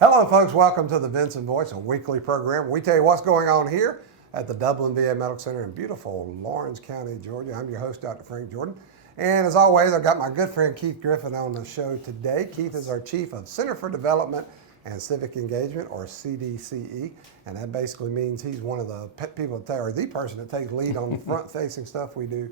Hello, folks. Welcome to the Vinson Voice, a weekly program. We tell you what's going on here at the Dublin VA Medical Center in beautiful Lawrence County, Georgia. I'm your host, Dr. Frank Jordan. And as always, I've got my good friend Keith Griffin on the show today. Keith is our Chief of Center for Development and Civic Engagement, or CDCE. And that basically means he's one of the people, or the person that takes lead on the front-facing stuff we do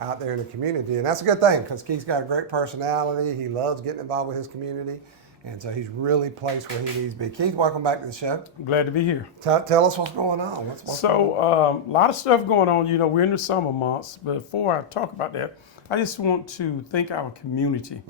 out there in the community. And that's a good thing, because Keith's got a great personality. He loves getting involved with his community. And so he's really placed where he needs to be. Keith, welcome back to the show. Glad to be here. Tell us what's going on. What's going on? A lot of stuff going on. You know, we're in the summer months. But before I talk about that, I just want to thank our community,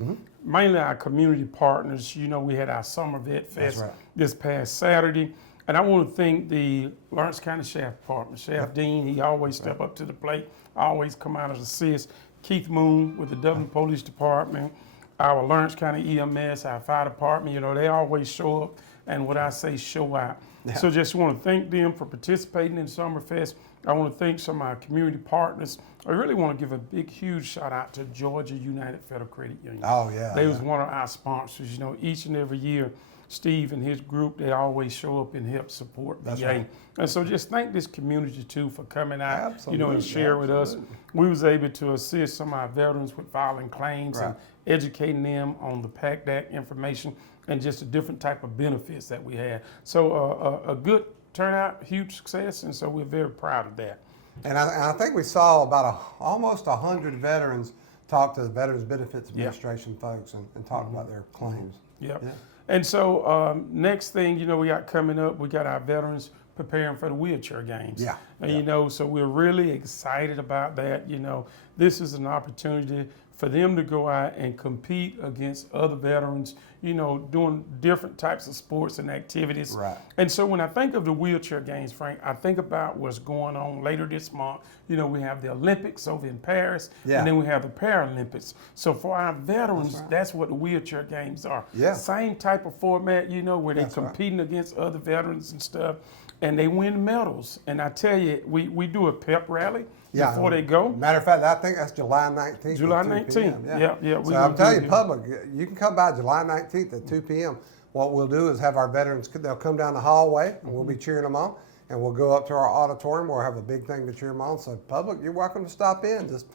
mainly our community partners. You know, we had our Summer Vet Fest this past Saturday. And I want to thank the Lawrence County Sheriff Department. Sheriff Dean, he always step up to the plate, always come out and assist. Keith Moon with the Dublin Police Department. Our Lawrence County EMS, our fire department, you know, they always show up, and what I say, show out. Yeah. So just want to thank them for participating in Summerfest. I want to thank some of our community partners. I really want to give a big, huge shout out to Georgia United Federal Credit Union. Oh, yeah. They was one of our sponsors. You know, each and every year, Steve and his group, they always show up and help support VA. Right. And so just thank this community too for coming out, Absolutely. you know, and share with us. We was able to assist some of our veterans with filing claims and educating them on the PACT Act information and just the different type of benefits that we had. So a good turnout, huge success, and so we're very proud of that. And I think we saw about almost 100 veterans talk to the Veterans Benefits Administration folks and talk about their claims. Yep. Yeah. And so next thing, you know, we got coming up, we got our veterans preparing for the wheelchair games. Yeah. And, you know, so we're really excited about that. You know, this is an opportunity for them to go out and compete against other veterans, you know, doing different types of sports and activities. Right. And so when I think of the wheelchair games, Frank, I think about what's going on later this month. You know, we have the Olympics over in Paris, and then we have the Paralympics. So for our veterans, that's what the wheelchair games are. Yeah. Same type of format, you know, where they're competing against other veterans and stuff, and they win medals. And I tell you, we do a pep rally before they go. Matter of fact, I think that's July 19th. July 19th, yeah. So I'm telling you, public, you can come by July 19th at 2 p.m. What we'll do is have our veterans, they'll come down the hallway, and we'll be cheering them on, and we'll go up to our auditorium where we'll have a big thing to cheer them on. So public, you're welcome to stop in. Just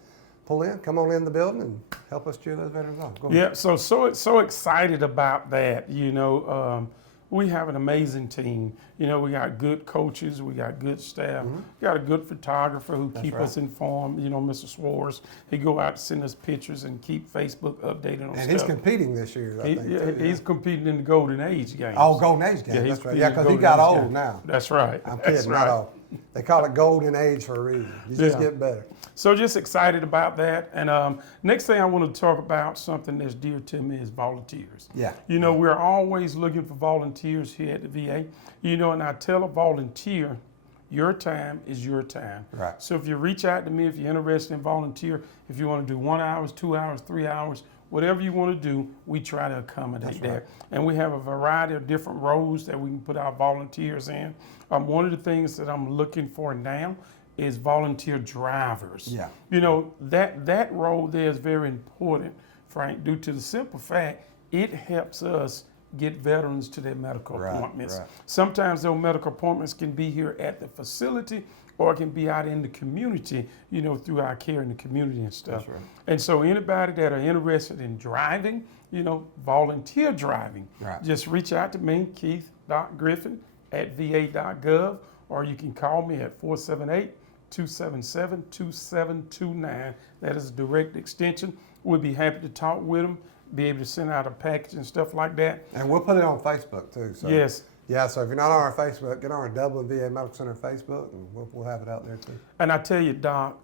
pull in, come on in the building, and help us cheer those veterans on. Go ahead. Yeah, so excited about that, you know. We have an amazing team. You know, we got good coaches, we got good staff, we got a good photographer who keep us informed. You know, Mr. Swartz, he go out to send us pictures and keep Facebook updated on stuff. And he's competing this year, I think. He's competing in the Golden Age games. Oh, Golden Age games, that's right. Yeah, because he got old now. That's right. I'm kidding, not old. They call it Golden Age for a reason. You just get better. So just excited about that. And next thing I want to talk about, something that's dear to me, is volunteers. Yeah. You know, we're always looking for volunteers here at the VA. You know, and I tell a volunteer, your time is your time. Right. So if you reach out to me, if you're interested in volunteer, if you want to do 1 hour, 2 hours, 3 hours, whatever you want to do, we try to accommodate that. And we have a variety of different roles that we can put our volunteers in. One of the things that I'm looking for now is volunteer drivers. Yeah. You know, that role there is very important, Frank, due to the simple fact it helps us get veterans to their medical appointments. Right. Sometimes those medical appointments can be here at the facility, or it can be out in the community, you know, through our care in the community and stuff. That's right. And so anybody that are interested in driving, you know, volunteer driving, just reach out to me, Keith.Griffin@va.gov, or you can call me at 478-277-2729. That is a direct extension. We'll be happy to talk with them, be able to send out a package and stuff like that. And we'll put it on Facebook too. So. Yes. Yeah, so if you're not on our Facebook, get on our Dublin VA Medical Center Facebook, and we'll have it out there too. And I tell you, Doc,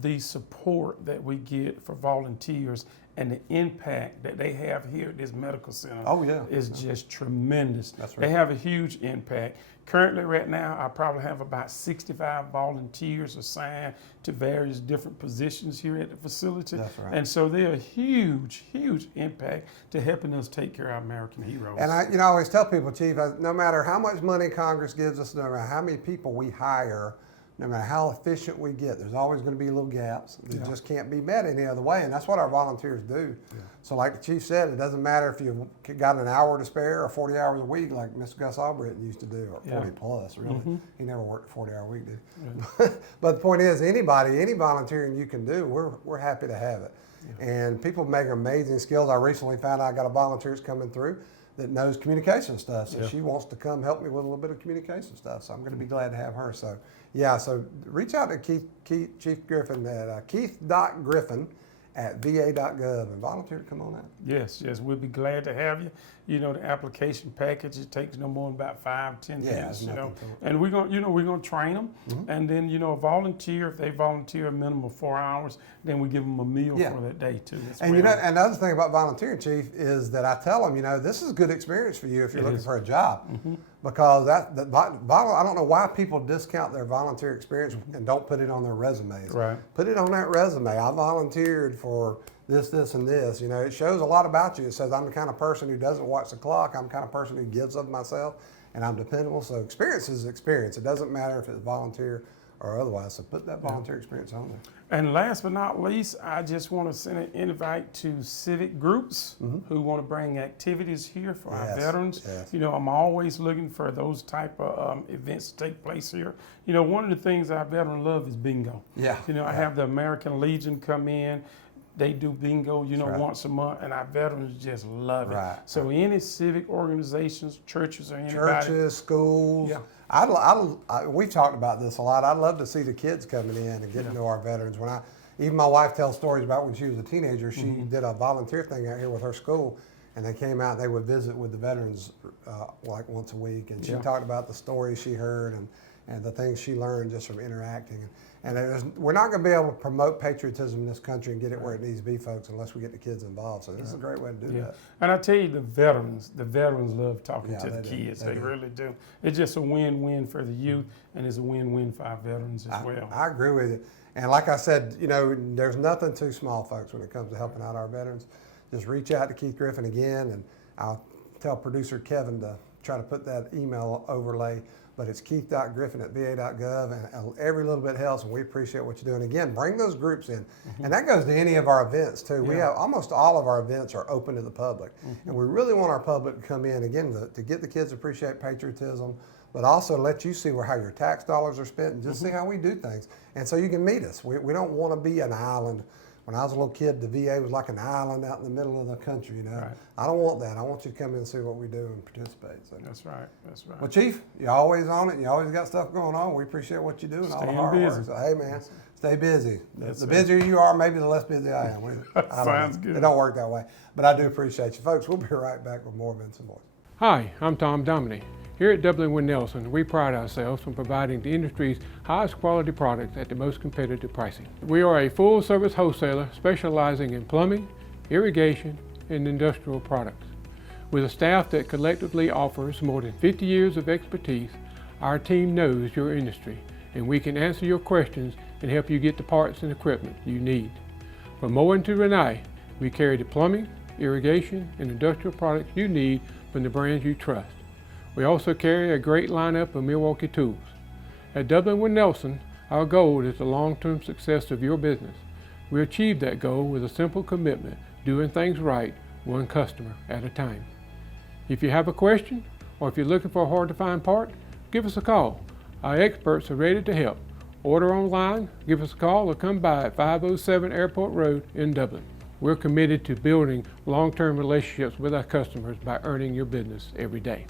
the support that we get for volunteers and the impact that they have here at this medical center is just tremendous. That's right. They have a huge impact. Currently, right now, I probably have about 65 volunteers assigned to various different positions here at the facility. That's right. And so they're a huge, huge impact to helping us take care of our American heroes. And I always tell people, Chief, no matter how much money Congress gives us, no matter how many people we hire, no matter how efficient we get, there's always going to be little gaps that just can't be met any other way, and that's what our volunteers do. So like the chief said, it doesn't matter if you've got an hour to spare or 40 hours a week like Mr. Gus Albritton used to do, or 40 plus, really. He never worked a 40-hour week, did he? But the point is, any volunteering you can do, we're happy to have it. And people make amazing skills. I recently found out I got a volunteer that's coming through that knows communication stuff. So she wants to come help me with a little bit of communication stuff. So I'm going to be glad to have her. So so reach out to Chief Griffin at keith.griffin@va.gov and volunteer to come on out. Yes, we'll be glad to have you. You know, the application package, it takes no more than about 5-10 minutes, you know. And we're gonna train them. And then, a volunteer, if they volunteer a minimum of 4 hours, then we give them a meal for that day too. And and the other thing about volunteering, Chief, is that I tell them, this is a good experience for you if you're looking for a job. Because I don't know why people discount their volunteer experience and don't put it on their resumes. Right. Put it on that resume. I volunteered for this, and this. It shows a lot about you. It says I'm the kind of person who doesn't watch the clock. I'm the kind of person who gives of myself, and I'm dependable. So experience is experience. It doesn't matter if it's volunteer or otherwise. So put that volunteer experience on there. And last but not least, I just want to send an invite to civic groups who want to bring activities here for our veterans. I'm always looking for those type of events to take place here. One of the things our veterans love is bingo. I have the American Legion come in. They do bingo, once a month, and our veterans just love it. So any civic organizations, churches, or anybody. Churches, schools. We've talked about this a lot. I'd love to see the kids coming in and getting to know our veterans. Even my wife tells stories about when she was a teenager. She did a volunteer thing out here with her school, and they came out and they would visit with the veterans like once a week. And she talked about the stories she heard and the things she learned just from interacting. And we're not going to be able to promote patriotism in this country and get it where it needs to be, folks, unless we get the kids involved. So this is a great way to do that. And I tell you, the veterans love talking to the kids. They really do. It's just a win-win for the youth, and it's a win-win for our veterans as well. I agree with you. And like I said, there's nothing too small, folks, when it comes to helping out our veterans. Just reach out to Keith Griffin again, and I'll tell producer Kevin to try to put that email overlay. But it's keith.griffin@va.gov, and every little bit helps, and we appreciate what you're doing. Again, bring those groups in. And that goes to any of our events, too. We have almost all of our events are open to the public. And we really want our public to come in, again, to get the kids to appreciate patriotism, but also let you see how your tax dollars are spent and just see how we do things. And so you can meet us. We don't want to be an island. When I was a little kid, the VA was like an island out in the middle of the country, I don't want that. I want you to come in and see what we do and participate. So. That's right. Well, Chief, you're always on it. You always got stuff going on. We appreciate what you do and all the hard work. So, hey, man, stay busy. The busier you are, maybe the less busy I am. Sounds good. It don't work that way. But I do appreciate you. Folks, we'll be right back with more Vinson Voice. Hi, I'm Tom Dominy. Here at W. Nelson, we pride ourselves on providing the industry's highest quality products at the most competitive pricing. We are a full-service wholesaler specializing in plumbing, irrigation, and industrial products. With a staff that collectively offers more than 50 years of expertise, our team knows your industry, and we can answer your questions and help you get the parts and equipment you need. From Moen to Renee, we carry the plumbing, irrigation, and industrial products you need from the brands you trust. We also carry a great lineup of Milwaukee tools. At W. Nelson, our goal is the long-term success of your business. We achieve that goal with a simple commitment, doing things right, one customer at a time. If you have a question, or if you're looking for a hard-to-find part, give us a call. Our experts are ready to help. Order online, give us a call, or come by at 507 Airport Road in Dublin. We're committed to building long-term relationships with our customers by earning your business every day.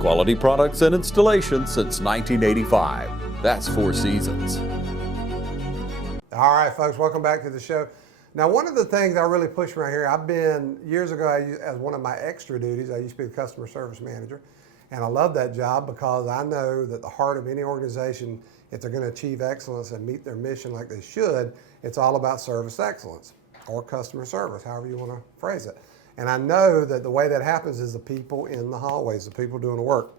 Quality products and installation since 1985. That's 4 Seasons. All right, folks, welcome back to the show. Now, one of the things I really push around here, years ago, as one of my extra duties, I used to be the customer service manager. And I love that job because I know that the heart of any organization, if they're going to achieve excellence and meet their mission like they should, it's all about service excellence or customer service, however you want to phrase it. And I know that the way that happens is the people in the hallways, the people doing the work.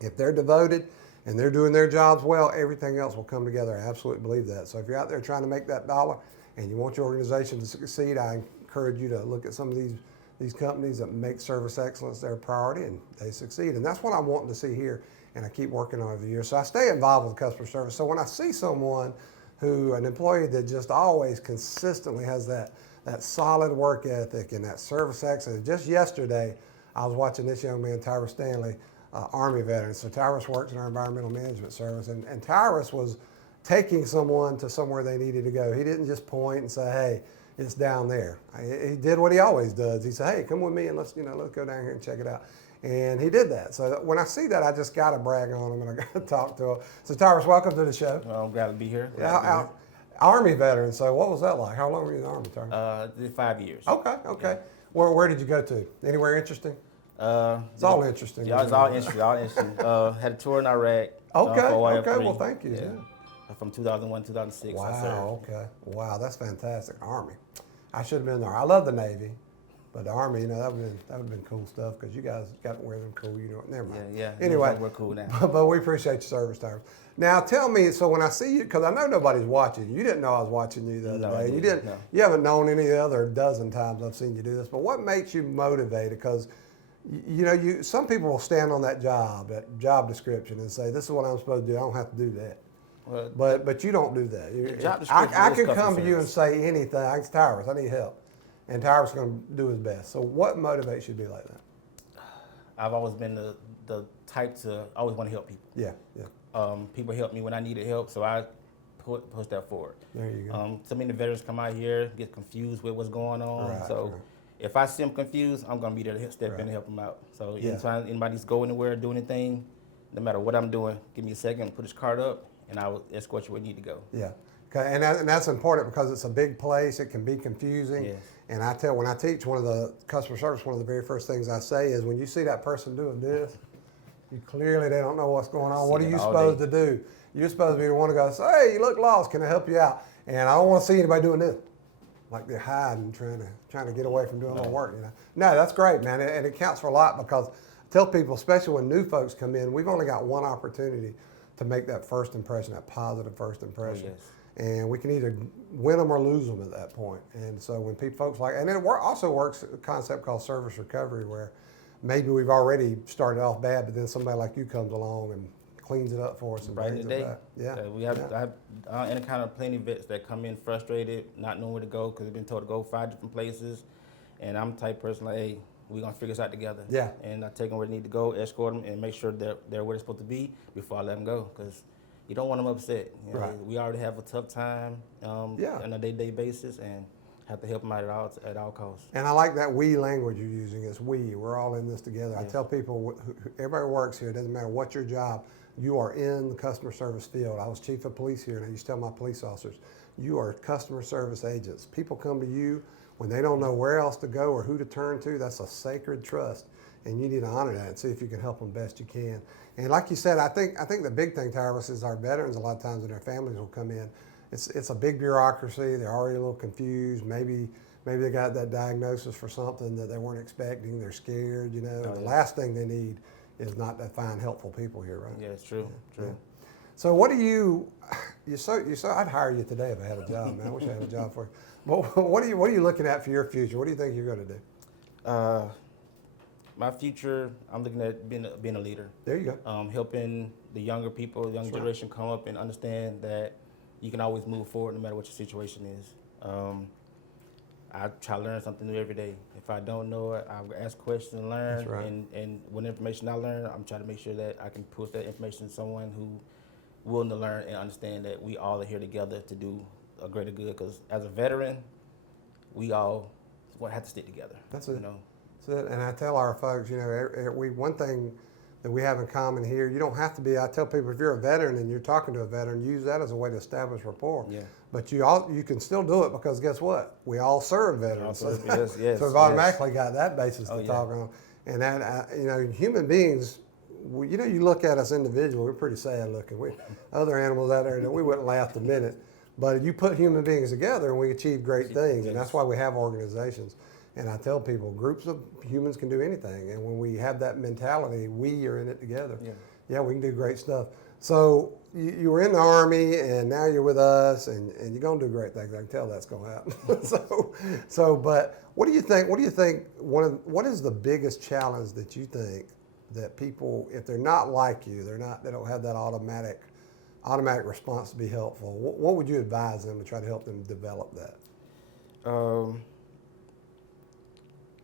If they're devoted and they're doing their jobs well, everything else will come together. I absolutely believe that. So if you're out there trying to make that dollar and you want your organization to succeed, I encourage you to look at some of these companies that make service excellence their priority and they succeed. And that's what I'm wanting to see here, and I keep working on it over the years. So I stay involved with customer service. So when I see someone an employee that just always consistently has that solid work ethic and that service excellence. Just yesterday, I was watching this young man, Tyrus Stanley, Army veteran. So Tyrus works in our environmental management service, and Tyrus was taking someone to somewhere they needed to go. He didn't just point and say, hey, it's down there. He did what he always does. He said, hey, come with me and let's go down here and check it out. And he did that. So when I see that, I just got to brag on him and I got to talk to him. So Tyrus, welcome to the show. Well, I'm glad to be here. Army veteran. So what was that like? How long were you in the Army, Tyrus? 5 years. Okay. Yeah. Where did you go to? Anywhere interesting? It's all interesting. Yeah, it's all interesting. Had a tour in Iraq. Okay. Well, thank you. Yeah. From 2001, 2006. Wow. Okay. Wow, that's fantastic. Army. I should have been there. I love the Navy. But the Army, that would have been cool stuff because you guys got to wear them cool, never mind. Yeah. Anyway, we're cool now. But we appreciate your service, Tyrus. Now tell me, so when I see you, because I know nobody's watching you didn't know I was watching you the other day. You haven't known any other dozen times I've seen you do this. But what makes you motivated? Because some people will stand on that job description and say, this is what I'm supposed to do. I don't have to do that. Well, but you don't do that. I can come to you and say anything. I can Tyrus, I need help. And Tyrus is going to do his best. So what motivates you to be like that? I've always been the type to always want to help people. Yeah. People help me when I needed help, so I push that forward. There you go. So many veterans come out here, get confused with what's going on. If I see them confused, I'm going to be there to step in and help them out. So anytime anybody's go anywhere, do anything, no matter what I'm doing, give me a second, put his card up, and I will escort you where you need to go. Yeah. Okay. And that's important because it's a big place. It can be confusing. Yes. And when I teach one of the customer service, one of the very first things I say is when you see that person doing this, they don't know what's going on. What are you supposed to do? You're supposed to be the one to go, say, hey, you look lost. Can I help you out? And I don't want to see anybody doing this. Like they're hiding, trying to get away from doing their work. No, that's great, man. And it counts for a lot because I tell people, especially when new folks come in, we've only got one opportunity to make that first impression, that positive first impression. Oh, yes. And we can either win them or lose them at that point. And so when folks and it also works a concept called service recovery where maybe we've already started off bad, but then somebody like you comes along and cleans it up for us and brings it back. I have any kind of plenty of vets that come in frustrated, not knowing where to go because they've been told to go 5 different places. And I'm the type of person like, hey, we're going to figure this out together. Yeah. And I take them where they need to go, escort them, and make sure they're where they're supposed to be before I let them go. Because you don't want them upset. Right. We already have a tough time on a day-to-day basis and have to help them out at all costs. And I like that we language you're using. It's we. We're all in this together. Yes. I tell people, everybody works here. It doesn't matter what your job. You are in the customer service field. I was chief of police here, and I used to tell my police officers, you are customer service agents. People come to you when they don't know where else to go or who to turn to. That's a sacred trust, and you need to honor that and see if you can help them best you can. And like you said, I think the big thing, Tyrus, is our veterans a lot of times and their families will come in. It's a big bureaucracy. They're already a little confused. Maybe they got that diagnosis for something that they weren't expecting. They're scared, The last thing they need is not to find helpful people here, right? Yeah, it's true. Yeah. So what do you're so I'd hire you today if I had a job, man. I wish I had a job for you. But what are you looking at for your future? What do you think you're going to do? My future, I'm looking at being a leader. There you go. Helping the younger people, the younger generation come up and understand that you can always move forward no matter what your situation is. I try to learn something new every day. If I don't know it, I'll ask questions and learn. That's right. And what information I learn, I'm trying to make sure that I can push that information to someone who willing to learn and understand that we all are here together to do a greater good. Because as a veteran, we all have to stick together. That's it. That's it. And I tell our folks, one thing that we have in common here, you don't have to be. I tell people, if you're a veteran and you're talking to a veteran, use that as a way to establish rapport. Yeah. But you can still do it because guess what? We all serve veterans. So we've automatically got that basis to talk on. And that, human beings, you look at us individually, we're pretty sad looking. Other animals out there that we wouldn't last a minute. But you put human beings together and we achieve great things, and that's why we have organizations. And I tell people, groups of humans can do anything, and when we have that mentality, we are in it together. Yeah, we can do great stuff. So you were in the Army, and now you're with us, and you're gonna do great things. I can tell that's gonna happen. But what do you think? What what is the biggest challenge that you think that people, if they're not like you, they don't have that automatic response to be helpful? What would you advise them to try to help them develop that?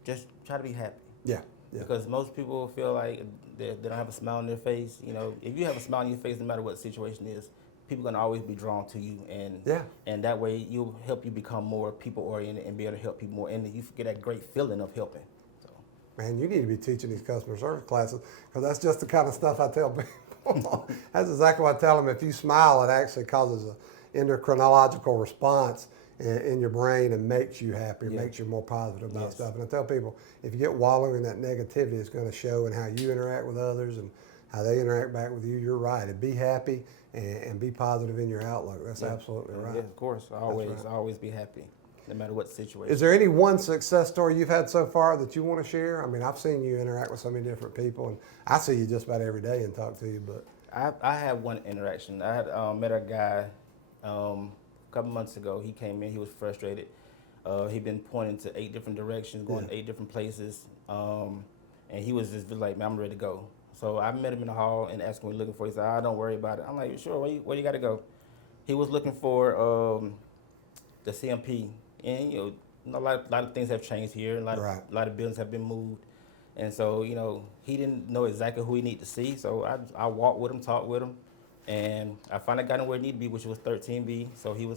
Just try to be happy. Yeah. Because most people feel like they don't have a smile on their face. You know, if you have a smile on your face, no matter what the situation is, people are gonna always be drawn to you, and that way you'll help you become more people oriented and be able to help people more, and you get that great feeling of helping. So, man, you need to be teaching these customer service classes, because that's just the kind of stuff I tell people. That's exactly what I tell them. If you smile, it actually causes an endocrinological response in your brain and makes you happier, makes you more positive about stuff. And I tell people, if you get wallowing in that negativity, it's going to show in how you interact with others and how they interact back with you. You're right. And be happy and be positive in your outlook. That's absolutely right. Yeah, of course. Always be happy, no matter what situation. Is there any one success story you've had so far that you want to share? I mean, I've seen you interact with so many different people, and I see you just about every day and talk to you. But I had one interaction. I had met a guy a couple months ago. He came in. He was frustrated. He'd been pointing to 8 different directions, going 8 different places, and he was just like, "Man, I'm ready to go." So I met him in the hall and asked him what he's looking for. He said, "Don't worry about it." I'm like, "Sure, where you got to go?" He was looking for the CMP, and a lot of things have changed here. A lot of buildings have been moved, and so he didn't know exactly who he needed to see. So I walked with him, talked with him, and I finally got him where he needed to be, which was 13B. So he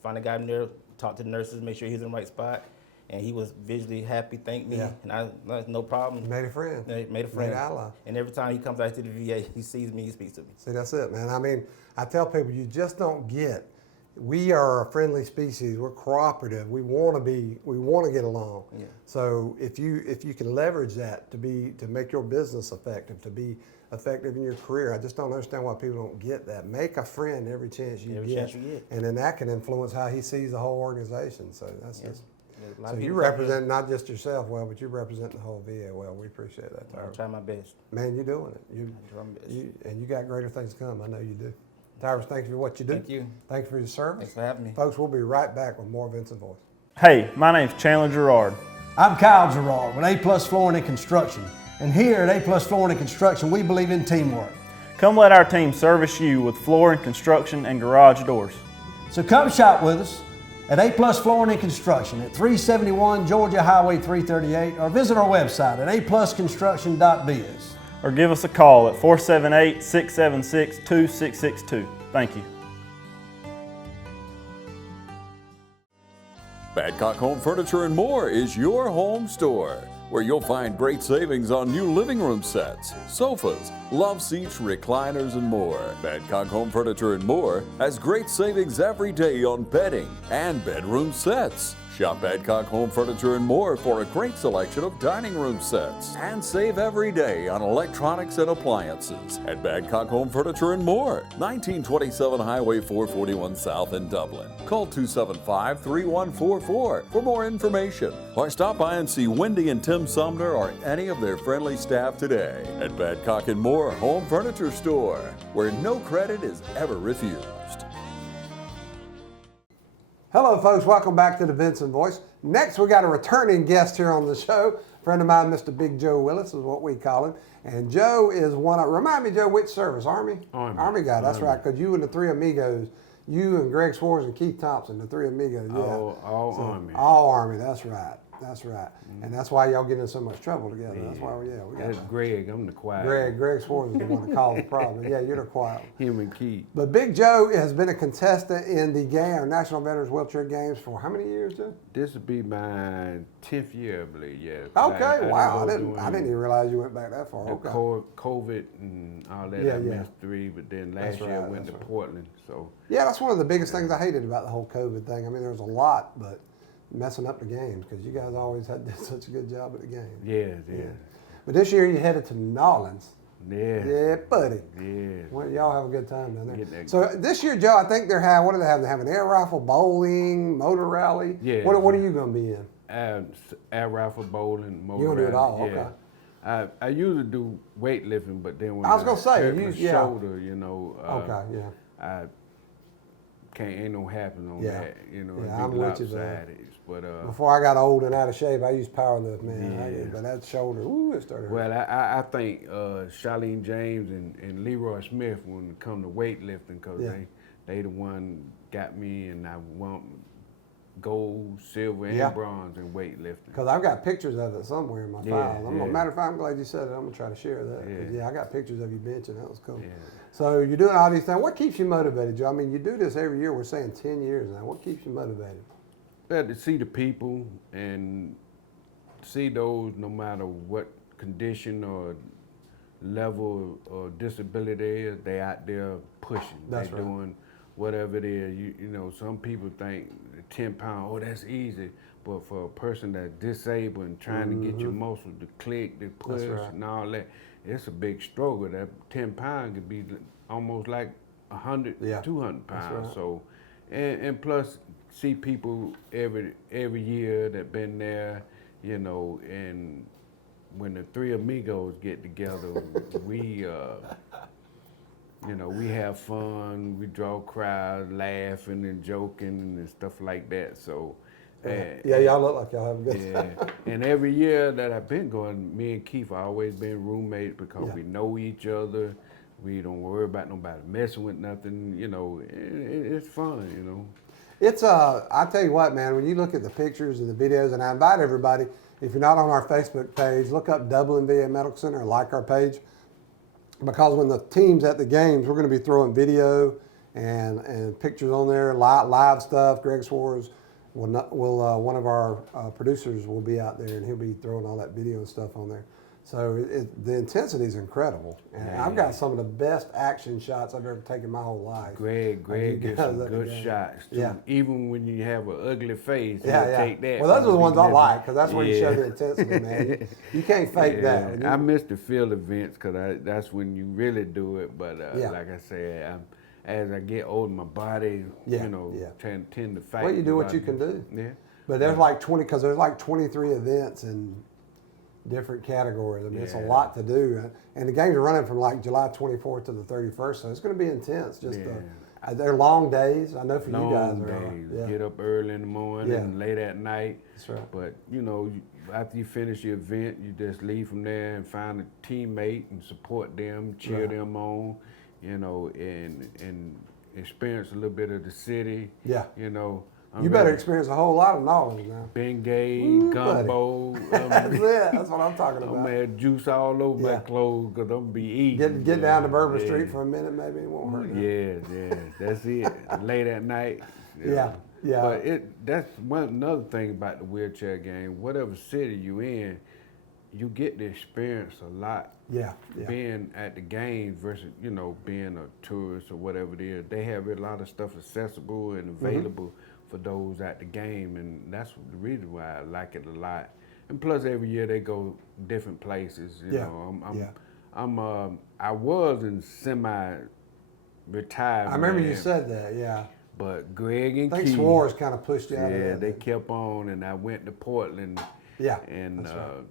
finally got him there, talked to the nurses, make sure he's in the right spot. And he was visually happy, thanked me, and I no problem. Made a friend. Made a friend. Made an ally. And every time he comes out to the VA, he sees me, he speaks to me. See, that's it, man. I mean, I tell people, you just don't get. We are a friendly species. We're cooperative. We want to get along. Yeah. So if you can leverage that to make your business effective, to be effective in your career, I just don't understand why people don't get that. Make a friend every chance you get, and then that can influence how he sees the whole organization. So that's just. So you represent not just yourself well, but you represent the whole VA well. We appreciate that, Tyrus. I'll try my best. Man, you're doing it. And you got greater things to come. I know you do. Tyrus, thank you for what you do. Thank you. Thank you for your service. Thanks for having me. Folks, we'll be right back with more Vinson Voice. Hey, my name's Chandler Gerard. I'm Kyle Gerard with A+ Flooring and Construction. And here at A+ Flooring and Construction, we believe in teamwork. Come let our team service you with flooring, construction, and garage doors. So come shop with us at A+ Flooring and Construction at 371 Georgia Highway 338, or visit our website at aplusconstruction.biz. Or give us a call at 478-676-2662. Thank you. Badcock Home Furniture and More is your home store, where you'll find great savings on new living room sets, sofas, love seats, recliners, and more. Badcock Home Furniture and More has great savings every day on bedding and bedroom sets. Shop Badcock Home Furniture and More for a great selection of dining room sets, and save every day on electronics and appliances at Badcock Home Furniture and More, 1927 Highway 441 South in Dublin. Call 275-3144 for more information, or stop by and see Wendy and Tim Sumner or any of their friendly staff today at Badcock and More Home Furniture Store, where no credit is ever refused. Hello, folks. Welcome back to the Vinson Voice. Next, we got a returning guest here on the show. A friend of mine, Mr. Big Joe Willis, is what we call him. And Joe is remind me, Joe, which service? Army? Army guy, that's right, because you and the Three Amigos, you and Greg Swartz and Keith Thompson, the Three Amigos, yeah. All Army. All Army, that's right. That's right. And that's why y'all get in so much trouble together. Yeah. That's why we got That's Greg, I'm the quiet. Greg Swartz is the one that caused the problem. Yeah, you're the quiet one. Him and Keith. But Big Joe has been a contestant in the National Veterans Wheelchair Games for how many years, Joe? This will be my 10th year, I believe, yeah. Okay, wow. I didn't even realize you went back that far. Okay. COVID and all that, I missed 3, but then last year I went to Portland, so. Yeah, that's one of the biggest things I hated about the whole COVID thing. I mean, there was a lot, but messing up the games, because you guys always did such a good job at the game. Yeah. But this year you headed to New Orleans Yeah. Yeah, buddy. Yeah. Well, y'all have a good time down there. Get that- So this year, Joe, I think they're having, what do they have? They have an air rifle, bowling, motor rally. Yeah. What are you going to be in? Air rifle, bowling, motor. You gonna do it all? rally, yeah. Okay. I usually do weightlifting, but then when I was gonna say, hurt my yeah. shoulder, you know. Okay, yeah. I ain't no happen on Yeah. that, you know. Yeah, I'm with you there. lopsided. But Before I got old and out of shape, I used powerlift, man. Yeah. But that shoulder, ooh, it started hurting. well, I think Charlene James and Leroy Smith when it come to weightlifting, cause Yeah. they the one got me, and I want gold, silver, and Yeah. bronze in weightlifting. Because I've got pictures of it somewhere in my Yeah, files. yeah. Matter of fact, I'm glad you said it. I'm going to try to share that. 'Cause, Yeah. I got pictures of you benching. That was cool. Yeah. So you're doing all these things. What keeps you motivated, Joe? I mean, you do this every year. We're saying 10 years now. What keeps you motivated? To see the people and see those no matter what condition or level or disability they is, they out there pushing. That's they right. doing whatever it is. You know, some people think 10 pounds, oh, that's easy. But for a person that's disabled and trying to get your muscles to click, to push, right. and all that, it's a big struggle. That 10 pounds could be almost like 100, Yeah. 200 That's pounds. right. So, and plus see people every year that been there, you know, and when the three amigos get together, we, you know, we have fun, we draw crowds, laughing and joking and stuff like that. So, Yeah, y'all look like y'all have a good time. yeah. And every year that I've been going, me and Keith have always been roommates because Yeah. we know each other. We don't worry about nobody messing with nothing. You know, it's fun. You know. It's I tell you what, man. When you look at the pictures and the videos, and I invite everybody, if you're not on our Facebook page, look up Dublin VA Medical Center and like our page, because when the team's at the games, we're going to be throwing video and pictures on there, live stuff. Greg Swartz one of our producers will be out there, and he'll be throwing all that video and stuff on there. So the intensity is incredible, and Yeah. I've got some of the best action shots I've ever taken my whole life. Greg gets some guys at the good game. shots too. Yeah. Even when you have an ugly face, Yeah, he'll yeah. take that. Well, those are the ones I Yeah. like, because that's where you show Yeah. the intensity, man. You can't fake that. When you- I miss the field events because that's when you really do it. But Yeah. like I said, as I get older, my body, Yeah, you know, yeah. tend to fight. Well, you do my what you body. can do. Yeah. But there's like 20, because there's like 23 events in different categories. I mean, it's a Yeah. lot to do. And the games are running from like July 24th to the 31st, so it's going to be intense. They're long days. I know for Long you guys. days. Yeah. Get up early in the morning, Yeah. and late at night. That's right. But you know, after you finish your event, you just leave from there and find a teammate and support them, cheer Right. them on, you know, and experience a little bit of the city. Yeah. You know. You better experience a whole lot of knowledge now. Bengay, Ooh, gumbo. That's it. That's what I'm talking I'm about. gonna have juice all over my Yeah. clothes because I'm gonna be eating. Get down to Bourbon Yeah. Street for a minute, maybe it won't hurt. Yeah, that's it. Late at night. you Yeah, know. yeah. But that's another thing about the wheelchair game. Whatever city you in, you get to experience a lot. Yeah, yeah. Being at the games versus, you know, being a tourist or whatever it is. They have a lot of stuff accessible and available for those at the game, and that's the reason why I like it a lot. And plus, every year they go different places. You Yeah, know, I was in semi-retirement. I remember you said that, yeah. But Greg and I think Keith, Swartz kind of pushed you out of yeah, that. they kept on, and I went to Portland. Yeah, And that's right.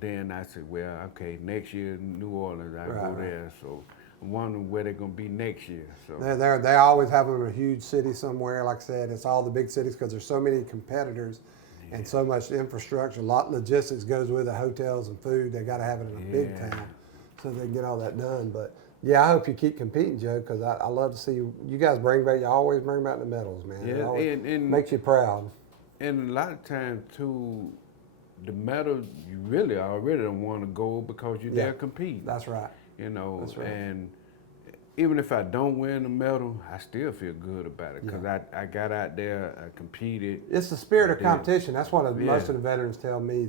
then I said, well, okay, next year New Orleans, I Right, go right. there. So I'm wondering where they're gonna be next year. So They always have them in a huge city somewhere. Like I said, it's all the big cities because there's so many competitors and so much infrastructure. A lot of logistics goes with it, hotels and food. They got to have it in a big Yeah. town so they can get all that done. But yeah, I hope you keep competing, Joe, because I love to see you guys bring back. You always bring back the medals, man. It Yeah, always and makes you proud. And a lot of times too, the medal you really already don't want to go because you're Yeah. there competing. That's right. You know, That's right. and even if I don't win the medal, I still feel good about it because I got out there, I competed. It's the spirit of did. competition. That's what Yeah. most of the veterans tell me,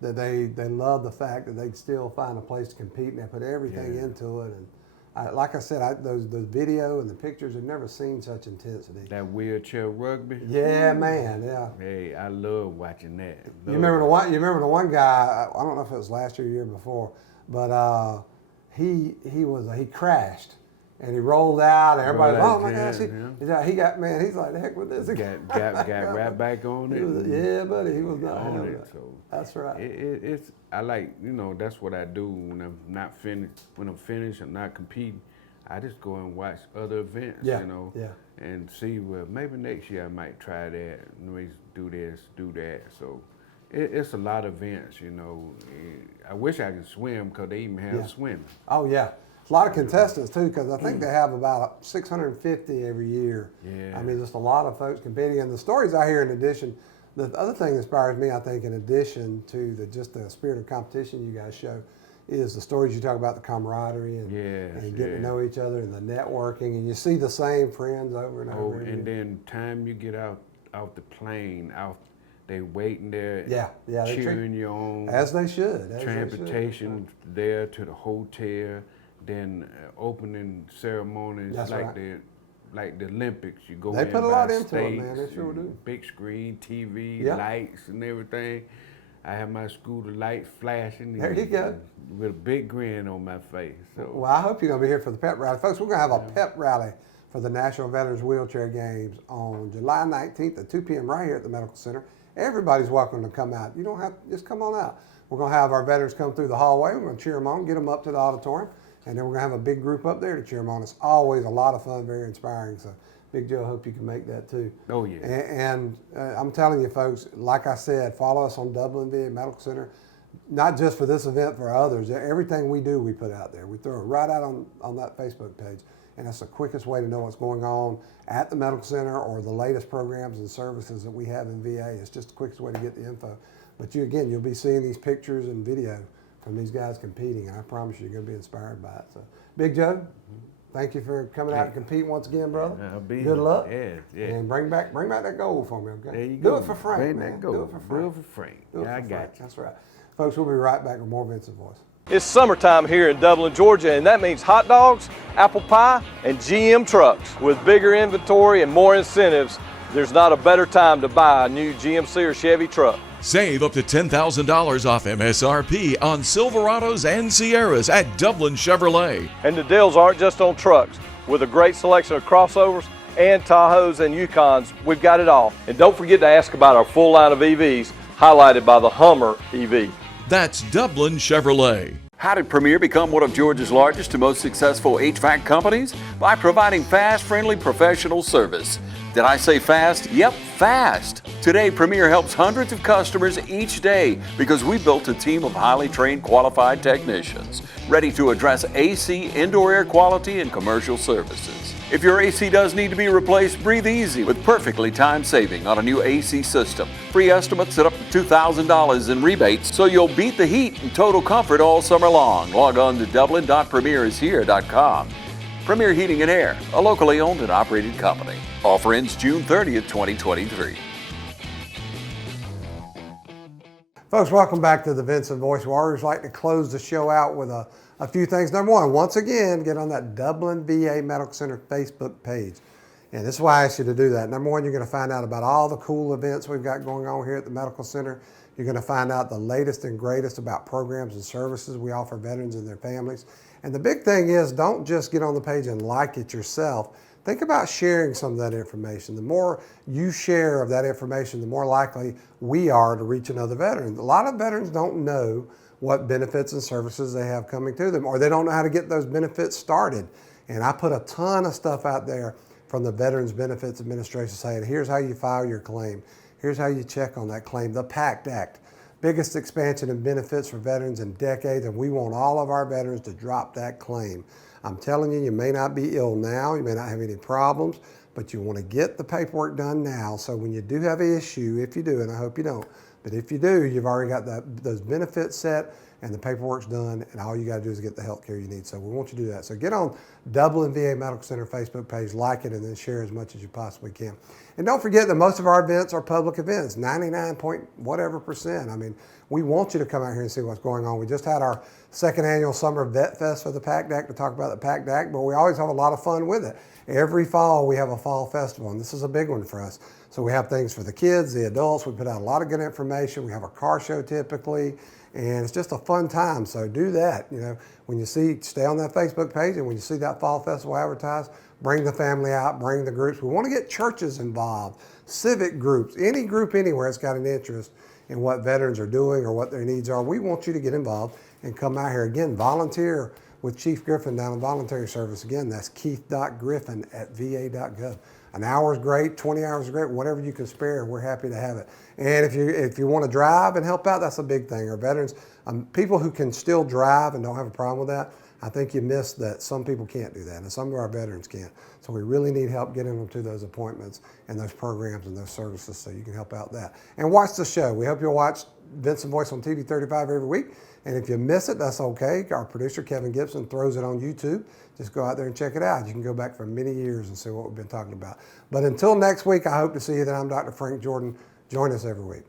that they love the fact that they can still find a place to compete and they put everything Yeah. into it. And like I said, those video and the pictures, I've never seen such intensity. That wheelchair rugby. Yeah, man. Yeah. Hey, I love watching that. You remember the one guy? I don't know if it was last year or year before, but he crashed. And he rolled out, and everybody, oh my gosh, he got, man, he's like, the heck with this. Got right back on it. Yeah, buddy, he was not on it. So that's right. It's I like, that's what I do when I'm not finished. When I'm finished, I'm not competing. I just go and watch other events, and see, well, maybe next year I might try that, maybe do this, do that. So it's a lot of events, I wish I could swim because they even have swimming. Oh, yeah. A lot of contestants too, because I think they have about 650 every year. Yeah. I mean, just a lot of folks competing. And the stories I hear in addition, the other thing that inspires me, I think, in addition to just the spirit of competition you guys show, is the stories you talk about, the camaraderie and getting to know each other and the networking, and you see the same friends over and over. And then time you get out the plane, they waiting there, cheering you on. As they should. Transportation there to the hotel. Then opening ceremonies like the Olympics, you go. They in put a by lot into it, states, man. They sure do. Big screen, TV, lights, and everything. I have my scooter light flashing. There you go. With a big grin on my face. So. Well, I hope you're going to be here for the pep rally, folks. We're going to have a pep rally for the National Veterans Wheelchair Games on July 19th at 2 p.m. right here at the Medical Center. Everybody's welcome to come out. You don't have to, just come on out. We're going to have our veterans come through the hallway. We're going to cheer them on, get them up to the auditorium. And then we're going to have a big group up there to cheer them on. It's always a lot of fun, very inspiring. So, Big Joe, I hope you can make that too. Oh, yeah. And I'm telling you, folks, like I said, follow us on Dublin VA Medical Center, not just for this event, for others. Everything we do, we put out there. We throw it right out on that Facebook page. And that's the quickest way to know what's going on at the Medical Center or the latest programs and services that we have in VA. It's just the quickest way to get the info. But you'll be seeing these pictures and video from these guys competing, and I promise you're going to be inspired by it. So, Big Joe, thank you for coming out and competing once again, brother. Good luck. Yeah. And bring back that gold for me, okay? There you go. Do it for Frank, bring man. That gold. Do it for Frank. Do it for Frank. I got you. That's right. Folks, we'll be right back with more Vinson Voice. It's summertime here in Dublin, Georgia, and that means hot dogs, apple pie, and GM trucks. With bigger inventory and more incentives, there's not a better time to buy a new GMC or Chevy truck. Save up to $10,000 off MSRP on Silverados and Sierras at Dublin Chevrolet. And the deals aren't just on trucks. With a great selection of crossovers and Tahoes and Yukons, we've got it all. And don't forget to ask about our full line of EVs, highlighted by the Hummer EV. That's Dublin Chevrolet. How did Premier become one of Georgia's largest and most successful HVAC companies? By providing fast, friendly, professional service. Did I say fast? Yep, fast. Today, Premier helps hundreds of customers each day because we built a team of highly trained, qualified technicians ready to address AC, indoor air quality, and commercial services. If your AC does need to be replaced, breathe easy with perfectly timed saving on a new AC system. Free estimates at up to $2,000 in rebates, so you'll beat the heat in total comfort all summer long. Log on to dublin.premierishere.com. Premier Heating and Air, a locally owned and operated company. Offer ends June 30th, 2023. Folks, welcome back to the Vinson Voice. We always like to close the show out with a few things. Number one, once again, get on that Dublin VA Medical Center Facebook page. And this is why I asked you to do that. Number one, you're going to find out about all the cool events we've got going on here at the Medical Center. You're going to find out the latest and greatest about programs and services we offer veterans and their families. And the big thing is, don't just get on the page and like it yourself. Think about sharing some of that information. The more you share of that information, the more likely we are to reach another veteran. A lot of veterans don't know what benefits and services they have coming to them, or they don't know how to get those benefits started. And I put a ton of stuff out there from the Veterans Benefits Administration saying, here's how you file your claim. Here's how you check on that claim. The PACT Act, biggest expansion in benefits for veterans in decades, and we want all of our veterans to drop that claim. I'm telling you, you may not be ill now, you may not have any problems, but you want to get the paperwork done now, so when you do have an issue, if you do, and I hope you don't, but if you do, you've already got those benefits set and the paperwork's done, and all you got to do is get the health care you need. So we want you to do that. So get on Dublin VA Medical Center Facebook page, like it, and then share as much as you possibly can. And don't forget that most of our events are public events, 99.whatever%. I mean, we want you to come out here and see what's going on. We just had our second annual Summer Vet Fest for the PACT Act to talk about the PACT Act, but we always have a lot of fun with it. Every fall we have a fall festival, and this is a big one for us. So we have things for the kids, the adults. We put out a lot of good information. We have a car show typically, and it's just a fun time. So do that. You know, when you stay on that Facebook page, and when you see that fall festival advertised, bring the family out, bring the groups. We want to get churches involved, civic groups, any group anywhere that's got an interest in what veterans are doing or what their needs are. We want you to get involved and come out here. Again, volunteer with Chief Griffin down in voluntary service. Again, that's keith.griffin@va.gov. An hour is great, 20 hours is great, whatever you can spare, we're happy to have it. And if you want to drive and help out, that's a big thing. Our veterans, people who can still drive and don't have a problem with that, I think you missed that some people can't do that, and some of our veterans can't. So we really need help getting them to those appointments and those programs and those services, so you can help out that. And watch the show. We hope you'll watch Vinson Voice on TV 35 every week. And if you miss it, that's okay. Our producer, Kevin Gibson, throws it on YouTube. Just go out there and check it out. You can go back for many years and see what we've been talking about. But until next week, I hope to see you then. I'm Dr. Frank Jordan. Join us every week.